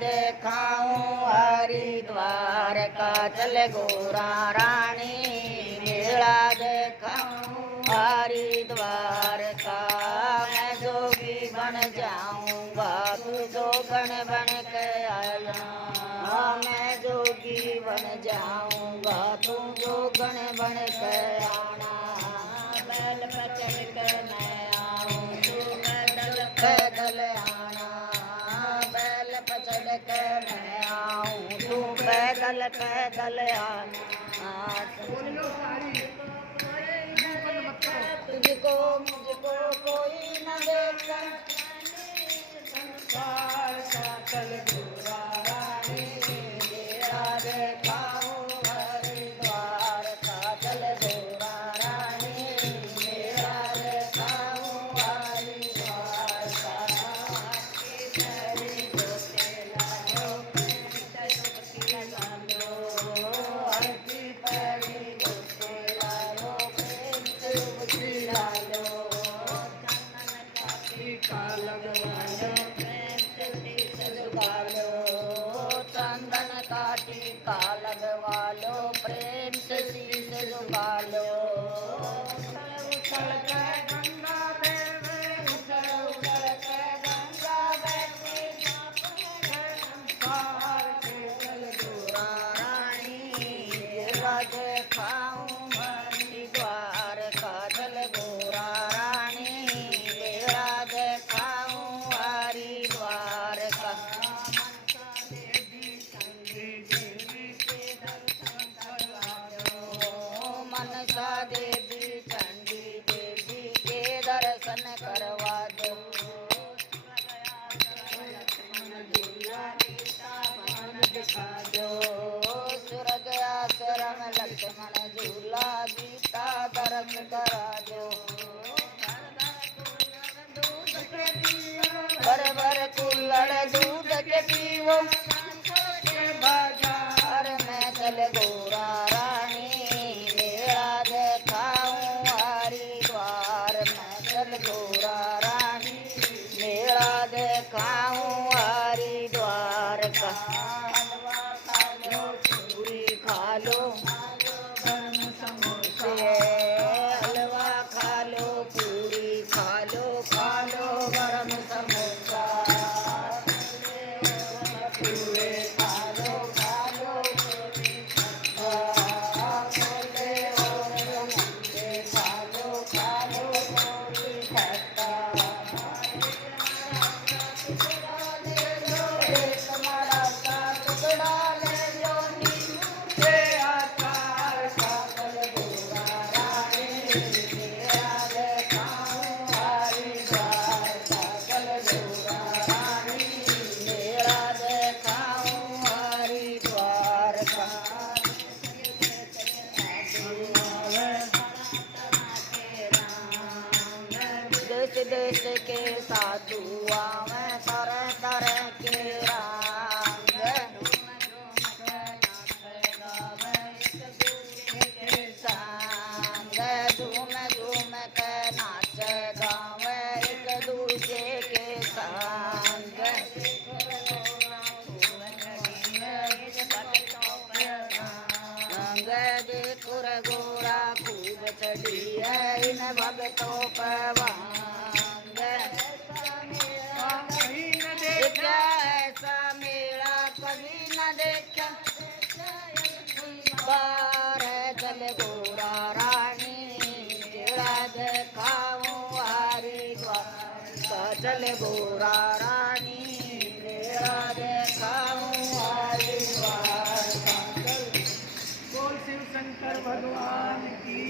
देखाऊं हरिद्वार का चल गोरा रानी मेला देखाऊं हरिद्वार का। मैं जोगी बन जाऊंगा तू जोगन बन के आया। मैं जोगी बन जाऊंगा तू जोगन बन के आना। बैल पे चढ़ के मैं आऊं तू पैदल आना। बैल पे चढ़ के मैं आऊं तू पैदल पैदल आना। तुझको मुझको कोई न देखा संसार का चल गोरा रानी मेला देखाऊं हरिद्वार का चल गोरा रानी मेला देखाऊं हरिद्वार का। हरी गोते लालो हरी पैरी गोते लालो लालो चंदन का टीका लगवा लो प्रेम से शीश झुका लो। उछल के गंगा बहवे उछल उछल के गंगा बहवे संसार के चल गोरा रानी मेला देखाऊं हरिद्वार का चल गोरा रानी मेला देखाऊं हरिद्वार का। मनसा देवी चंडी देवी के दर्शन करवा दो। दिखा दो स्वर्ग आश्रम लक्ष्मण झूला गीता दर्शन करा दो। भर भर कुल्हड़ दूध के पीवो बाजार में चल गोरा रानी मेला देखाऊं हरिद्वार में चल गोरा रानी मेला देखाऊं हरिद्वार का। हलवा खा लो पूरी खा लो समोसे हलवा खा लो पूरी खा लो गरम समोसा पूरे खा लो पूरी खट्टा। तुम्हारा सा टुकड़ा ले लो नींबू के अचार का चल गोरा रानी मेला देखाऊं हरिद्वार का चल गोरा रानी मेला देखाऊं हरिद्वार का। देश देश के साधु आवे तरह तरह के रंग संग झूम झूम के नाच गावे एक दूसरे के संग। देखुर गोरा खूब चढ़ी है इन भगतों पर वांग। देखा ऐसा मेला कभी न देखा बार चल गोरा रानी मेला देखाऊं हरिद्वार का चल गोरा रानी मेला देखाऊं हरिद्वार का। बोल शिव शंकर भगवान की।